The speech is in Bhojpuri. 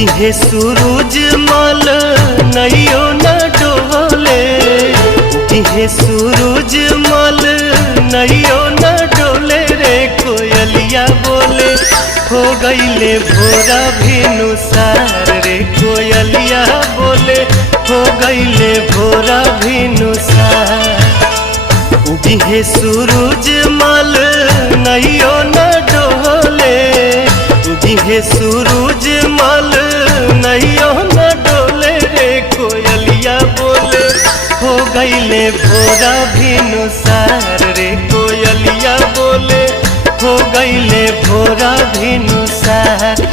हे सूरज मल नैयो न डोले, हे सूरज मल नैयो न डोले रे कोयलिया बोले हो गईले भोरा भिनुसार रे कोयलिया बोले हो गईले भोरा भिनुसार। हे सूरज मल नैयो न डोले, हे सूरज मल नैयो न डोले रे कोयलिया बोले हो गईले भोरा भिनुसार रे कोयलिया बोले हो गईले भोरा भिनुसार।